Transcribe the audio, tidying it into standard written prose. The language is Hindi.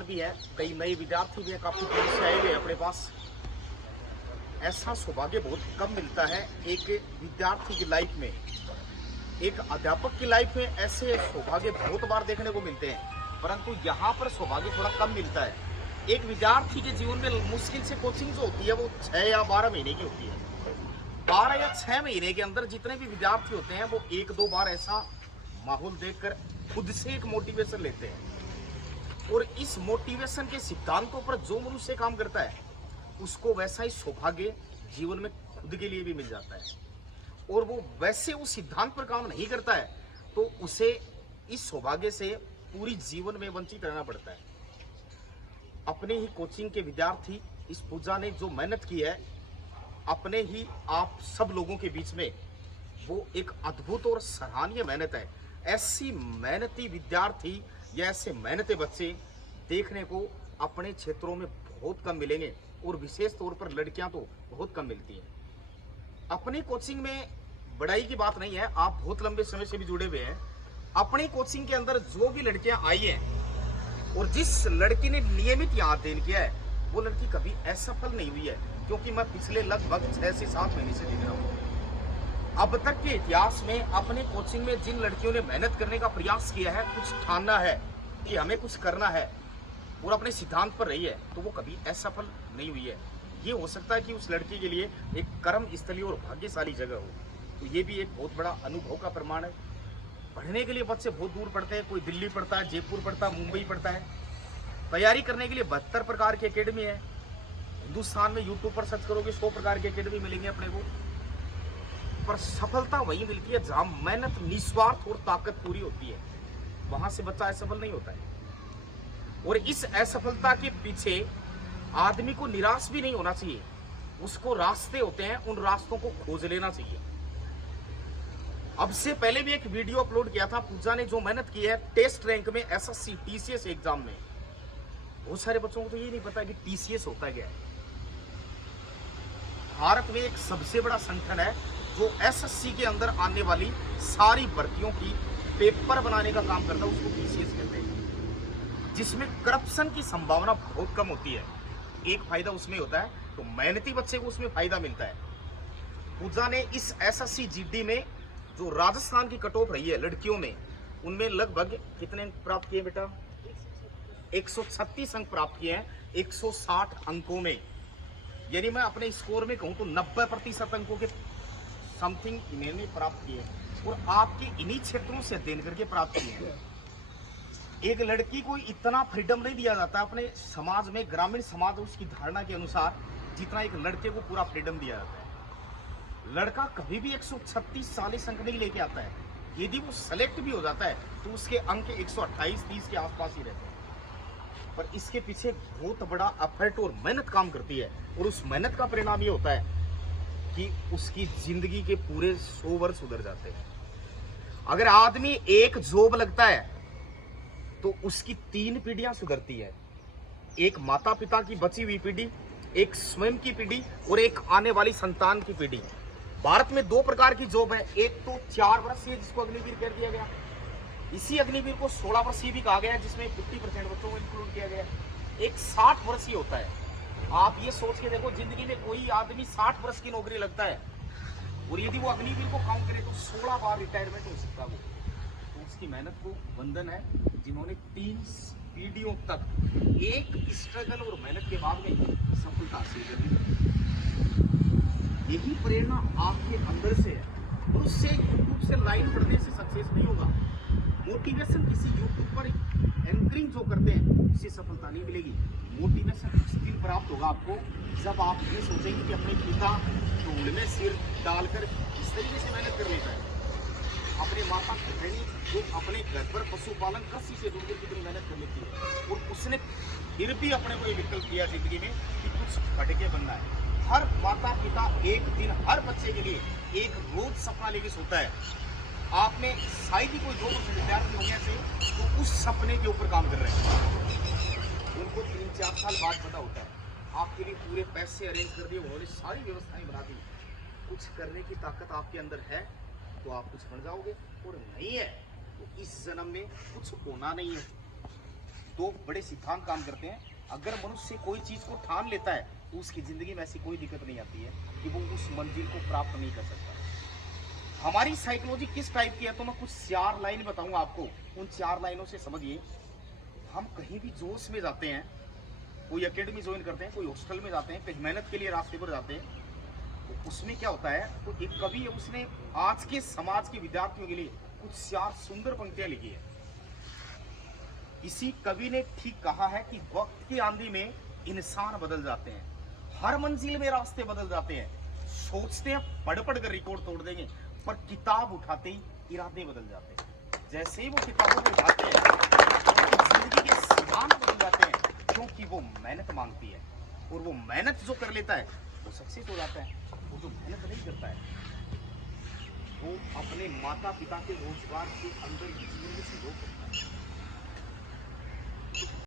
भी है, कई नए विद्यार्थी भी है, काफी दूर से आए हुए अपने पास। ऐसा सौभाग्य बहुत कम मिलता है एक विद्यार्थी की लाइफ में। एक अध्यापक की लाइफ में ऐसे सौभाग्य बहुत बार देखने को मिलते हैं, परंतु यहाँ पर सौभाग्य थोड़ा कम मिलता है। एक विद्यार्थी के जीवन में मुश्किल से कोचिंग जो होती है वो 6 या 12 महीने की होती है। 12 या 6 महीने के अंदर जितने भी विद्यार्थी होते हैं वो 1-2 बार ऐसा माहौल देखकर खुद से एक मोटिवेशन लेते हैं, और इस मोटिवेशन के सिद्धांतों पर जो मनुष्य काम करता है उसको वैसा ही सौभाग्य जीवन में खुद के लिए भी मिल जाता है। और वो वैसे उस सिद्धांत पर काम नहीं करता है तो उसे इस सौभाग्य से पूरी जीवन में वंचित रहना पड़ता है। अपने ही कोचिंग के विद्यार्थी इस पूजा ने जो मेहनत की है अपने ही आप सब लोगों के बीच में, वो एक अद्भुत और सराहनीय मेहनत है। ऐसी मेहनती विद्यार्थी या ऐसे मेहनती बच्चे देखने को अपने क्षेत्रों में बहुत कम मिलेंगे, और विशेष तौर पर लड़कियां तो बहुत कम मिलती हैं। अपनी कोचिंग में बड़ाई की बात नहीं है, आप बहुत लंबे समय से भी जुड़े हुए हैं। अपनी कोचिंग के अंदर जो भी लड़कियां आई हैं और जिस लड़की ने नियमित यहाँ अध्ययन किया है वो लड़की कभी असफल नहीं हुई है, क्योंकि मैं पिछले लगभग 6 से 7 महीने से देख रहा हूँ। अब तक के इतिहास में अपने कोचिंग में जिन लड़कियों ने मेहनत करने का प्रयास किया है, कुछ ठाना है कि हमें कुछ करना है और अपने सिद्धांत पर रही है, तो वो कभी असफल नहीं हुई है। ये हो सकता है कि उस लड़की के लिए एक कर्म स्थली और भाग्यशाली जगह हो, तो ये भी एक बहुत बड़ा अनुभव का प्रमाण है। पढ़ने के लिए बच्चे बहुत दूर पढ़ते हैं, कोई दिल्ली पढ़ता है, जयपुर पढ़ता है, मुंबई पढ़ता है। तैयारी करने के लिए 72 प्रकार की अकेडमी है। हिंदुस्तान में यूट्यूब पर सर्च करोगे 100 प्रकार की अकेडमी मिलेंगे अपने को। पर सफलता वही मिलती है जहां मेहनत, निस्वार्थ और ताकत पूरी होती है। वहां से बच्चा असफल नहीं होता है। और इस असफलता के पीछे आदमी को निराश भी नहीं होना चाहिए, उसको रास्ते होते हैं, उन रास्तों को खोज लेना चाहिए। अब से पहले भी एक वीडियो अपलोड किया था, पूजा ने जो मेहनत की है टेस्ट रैंक में एसएससी टीसीएस एग्जाम में। बहुत सारे बच्चों को तो ये नहीं पता कि टीसीएस होता क्या है। भारत में एक सबसे बड़ा संगठन है जो एसएससी के अंदर आने वाली सारी भर्तियों की पेपर बनाने का काम करता है, उसको टीसीएस कहते हैं, जिसमें करप्शन की संभावना बहुत कम होती है। एक फायदा उसमें होता है, तो मेहनती बच्चे को उसमें फायदा मिलता है। पूजा ने इस एसएससी जीडी में जो राजस्थान की कट ऑफ रही है लड़कियों में, उनमें लगभग कितने अंक प्राप्त किए बेटा? 136 अंक प्राप्त किए हैं 160 अंकों में। यानी मैं अपने स्कोर में कहूं तो 90% अंकों के समथिंग इन्होंने प्राप्त किए, और आपके इन्हीं क्षेत्रों से अध्ययन करके प्राप्त किए हैं। एक लड़की को इतना फ्रीडम नहीं दिया जाता अपने समाज में, ग्रामीण समाज उसकी धारणा के अनुसार, जितना एक लड़के को पूरा फ्रीडम दिया जाता है। लड़का कभी भी 136-40 अंक नहीं लेके आता है। यदि वो सेलेक्ट भी हो जाता है तो उसके अंक 128-30 के आसपास ही रहते हैं। पर इसके पीछे बहुत बड़ा एफर्ट और मेहनत काम करती है, और उस मेहनत का परिणाम ये होता है कि उसकी जिंदगी के पूरे 100 वर्ष सुधर जाते हैं। अगर आदमी एक जॉब लगता है तो उसकी 3 पीढ़ियां सुधरती है। एक माता पिता की बची हुई पीढ़ी, एक स्वयं की पीढ़ी, और एक आने वाली संतान की पीढ़ी। भारत में 2 प्रकार की जॉब है। एक तो 4 वर्षीय जिसको अग्निवीर कर दिया गया, इसी अग्निवीर को 16 वर्षीय भी कहा गया, जिसमें 50% बच्चों को इंक्लूड किया गया। एक 60 वर्षीय होता है। आप ये सोच के देखो, जिंदगी में कोई आदमी 60 वर्ष की नौकरी लगता है, और यदि वो अग्निवीर को काउंट करे तो 16 बार रिटायरमेंट हो सकता है वो। तो उसकी मेहनत को वंदन है, जिन्होंने 3 पीढ़ियों तक एक स्ट्रगल और मेहनत के बाद में सफलता हासिल कर ली। यही प्रेरणा आपके अंदर से है, और उससे यूट्यूब से लाइन पढ़ने से सक्सेस नहीं होगा। मोटिवेशन किसी यूट्यूब पर एंकरिंग जो करते हैं उससे सफलता नहीं मिलेगी। मोटिवेशन उस दिन प्राप्त होगा आपको जब आप ये सोचेंगे कि अपने पिता धूल में सिर डालकर इस तरीके से मेहनत कर लेता है। अपने माता गृहिणी जो अपने घर पर पशुपालन कृषि से जुड़कर कितनी मेहनत कर लेती है, और उसने फिर भी अपने को ये विकल्प दिया जिंदगी में कि कुछ बढ़ के बनना है। हर माता पिता एक दिन हर बच्चे के लिए एक रोज सपना लेके सोता है। आप में शायद ही कोई 2 विद्यार्थी होंगे ऐसे तो उस सपने के ऊपर काम कर रहे हैं। उनको 3-4 साल बाद पता होता है। आपके लिए पूरे पैसे अरेंज कर दिए, उन्होंने सारी व्यवस्थाएं बना दी। कुछ करने की ताकत आपके अंदर है तो आप कुछ बन जाओगे, और नहीं है तो इस जन्म में कुछ होना नहीं है। दो बड़े सिद्धांत काम करते हैं। अगर मनुष्य कोई चीज़ को ठान लेता है तो उसकी ज़िंदगी में ऐसी कोई दिक्कत नहीं आती है कि वो उस मंजिल को प्राप्त नहीं कर सकता। हमारी साइकोलॉजी किस टाइप की है तो मैं कुछ 4 लाइन बताऊंगा आपको। उन 4 लाइनों से समझिए। हम कहीं भी जोश में जाते हैं, कोई एकेडमी ज्वाइन करते हैं, कोई हॉस्टल में जाते हैं, कहीं मेहनत के लिए रास्ते पर जाते हैं, तो उसमें क्या होता है, तो एक कवि है उसने आज के समाज के विद्यार्थियों के लिए कुछ 4 सुंदर पंक्तियां लिखी है। इसी कवि ने ठीक कहा है कि वक्त की आंधी में इंसान बदल जाते हैं, हर मंजिल में रास्ते बदल जाते हैं। सोचते हैं पढ़ पढ़ कर रिकॉर्ड तोड़ देंगे, पर किताब उठाते ही इरादे बदल जाते हैं। जैसे ही वो किताबों को उठाते हैं उनकी जिंदगी के सिद्धांत बदल जाते हैं, क्योंकि वो मेहनत मांगती है। और वो मेहनत जो कर लेता है वो सक्सेस हो जाता है। वो जो मेहनत नहीं करता है वो अपने माता पिता के रोजगार के अंदर ही जिंदगी से रोक सकता है।